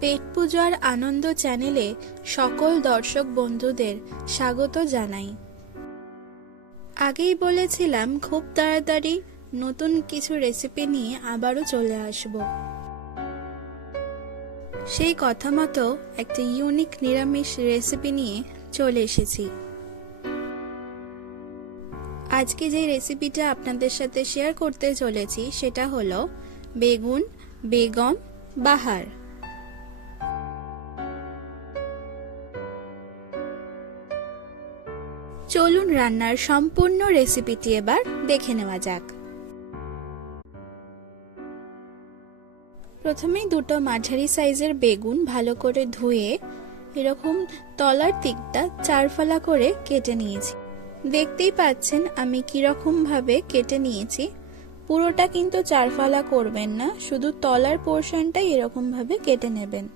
পেট পূজার আনন্দ চ্যানেলে সকল দর্শক বন্ধুদের স্বাগত জানাই। আগেই বলেছিলাম, খুব তাড়াতাড়ি নতুন কিছু রেসিপি নিয়ে আবারও চলে আসব। সেই কথা মতো একটা ইউনিক নিরামিষ রেসিপি নিয়ে চলে এসেছি। আজকে যে রেসিপিটা আপনাদের সাথে শেয়ার করতে চলেছি, সেটা হলো বেগুন, বেগম, বাহার। চলুন রান্নার সম্পূর্ণ রেসিপিটি এবার দেখে নেওয়া যাক। প্রথমেই দুটো মাঝারি সাইজের বেগুন ভালো করে ধুয়ে এরকম তলার দিকটা চারফালা করে কেটে নিয়েছি। দেখতেই পাচ্ছেন আমি কীরকম ভাবে কেটে নিয়েছি। পুরোটা কিন্তু চারফালা করবেন না, শুধু তলার পোর্শনটাই এরকম ভাবে কেটে নেবেন।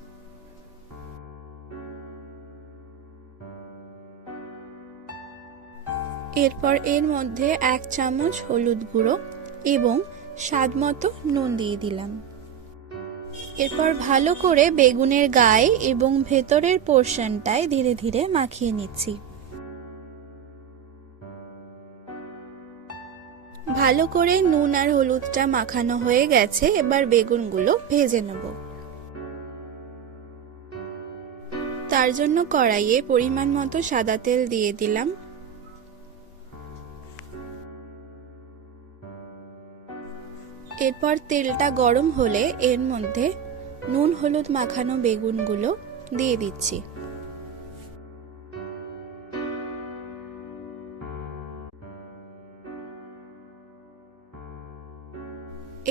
এরপর এর মধ্যে এক চামচ হলুদ গুঁড়ো এবং স্বাদ মতো নুন দিয়ে দিলাম। এরপর ভালো করে বেগুনের গায়ে এবং ভেতরের পোর্শনটায় ধীরে ধীরে মাখিয়ে নিচ্ছি। ভালো করে নুন আর হলুদটা মাখানো হয়ে গেছে, এবার বেগুনগুলো ভেজে নেব। তার জন্য কড়াইয়ে পরিমাণ মতো সাদা তেল দিয়ে দিলাম। এরপর তেলটা গরম হলে এর মধ্যে নুন, হলুদ মাখানো বেগুনগুলো দিয়ে দিচ্ছি।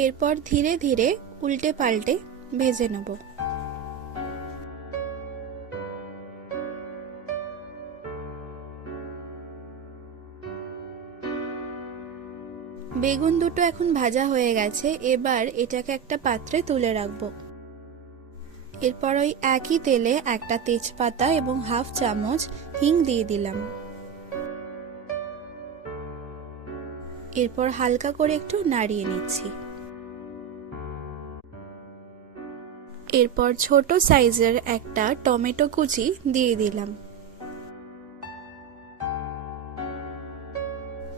এরপর ধীরে ধীরে উল্টে পাল্টে ভেজে নেব। বেগুন দুটো এখন ভাজা হয়ে গেছে, এবার এটাকে একটা পাত্রে তুলে রাখব। এরপর ওই একই তেলে একটা তেজপাতা এবং হাফ চামচ হিং দিয়ে দিলাম। এরপর হালকা করে একটু নাড়িয়ে নিচ্ছি। এরপর ছোট সাইজের একটা টমেটো কুচি দিয়ে দিলাম।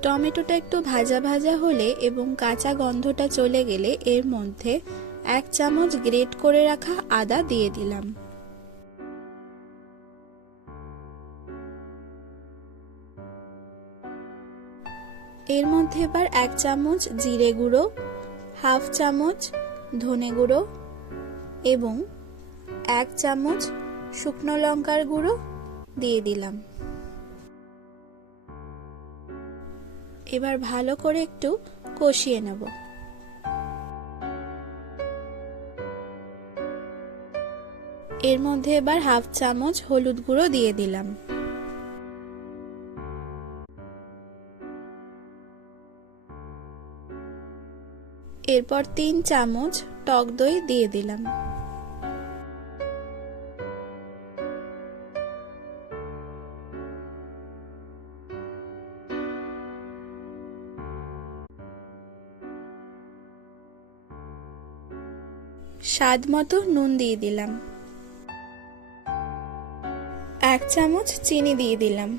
টমেটোটা একটু ভাজা ভাজা হলে এবং কাঁচা গন্ধটা চলে গেলে এর মধ্যে এক চামচ গ্রেট করে রাখা আদা দিয়ে দিলাম। এর মধ্যে এবার এক চামচ জিরে গুঁড়ো, হাফ চামচ ধনে গুঁড়ো এবং এক চামচ শুকনো লঙ্কার গুঁড়ো দিয়ে দিলাম। এবার ভালো করে একটু কষিয়ে নেব। এর মধ্যে এবার হাফ চামচ হলুদ গুঁড়ো দিয়ে দিলাম। এরপর তিন চামচ টক দই দিয়ে দিলাম। স্বাদ মতো নুন দিয়ে দিলাম। এক চামচ চিনি দিয়ে দিলাম।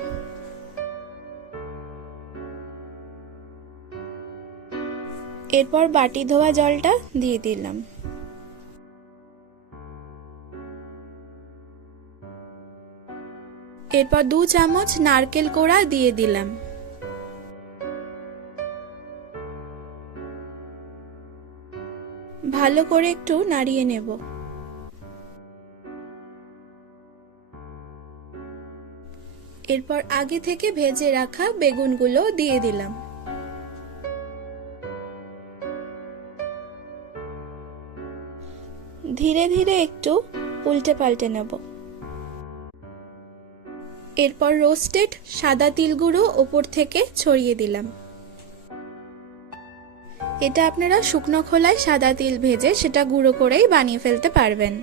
এরপর বাটি ধোয়া জলটা দিয়ে দিলাম। এরপর দু চামচ নারকেল কোড়া দিয়ে দিলাম। ভালো করে একটু নাড়িয়ে নেব। এরপর আগে থেকে ভেজে রাখা বেগুনগুলো দিয়ে দিলাম। ধীরে ধীরে একটু উল্টে পাল্টে নেব। এরপর রোস্টেড সাদা তিল গুঁড়ো ওপর থেকে ছড়িয়ে দিলাম। এটা আপনারা শুকনো খোলায় সাদা তিল ভেজে সেটা গুঁড়ো করেই বানিয়ে ফেলতে পারবেন।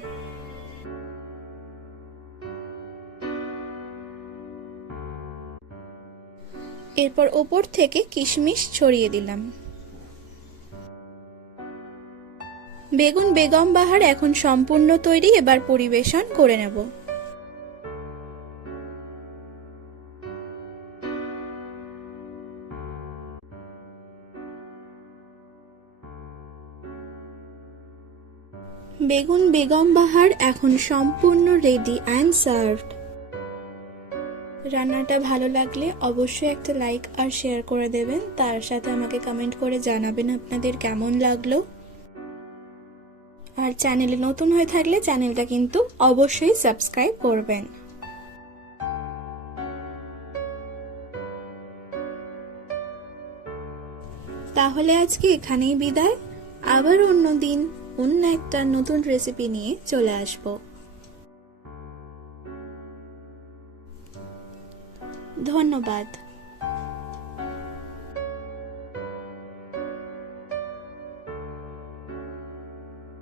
এরপর ওপর থেকে কিশমিশ ছড়িয়ে দিলাম। বেগুন বেগম বাহার এখন সম্পূর্ণ তৈরি, এবার পরিবেশন করে নেব। বেগুন বেগম বাহার এখন সম্পূর্ণ রেডি অ্যান্ড সার্ভড রান্নাটা ভালো লাগলে অবশ্যই একটা লাইক আর শেয়ার করে দেবেন। তার সাথে আমাকে কমেন্ট করে জানাবেন আপনাদের কেমন লাগল। আর চ্যানেলে নতুন হয়ে থাকলে চ্যানেলটা কিন্তু অবশ্যই সাবস্ক্রাইব করবেন। তাহলে আজকে এখানেই বিদায়। আবার অন্য দিন। অন্য একটা নতুন রেসিপি নিয়ে চলে আসব। ধন্যবাদ।